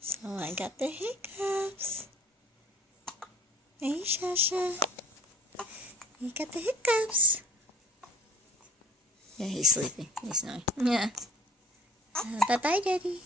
So I got the hiccups. Hey, Shasha. You got the hiccups. Yeah, he's sleeping. He's snoring. Yeah. Bye-bye, Daddy.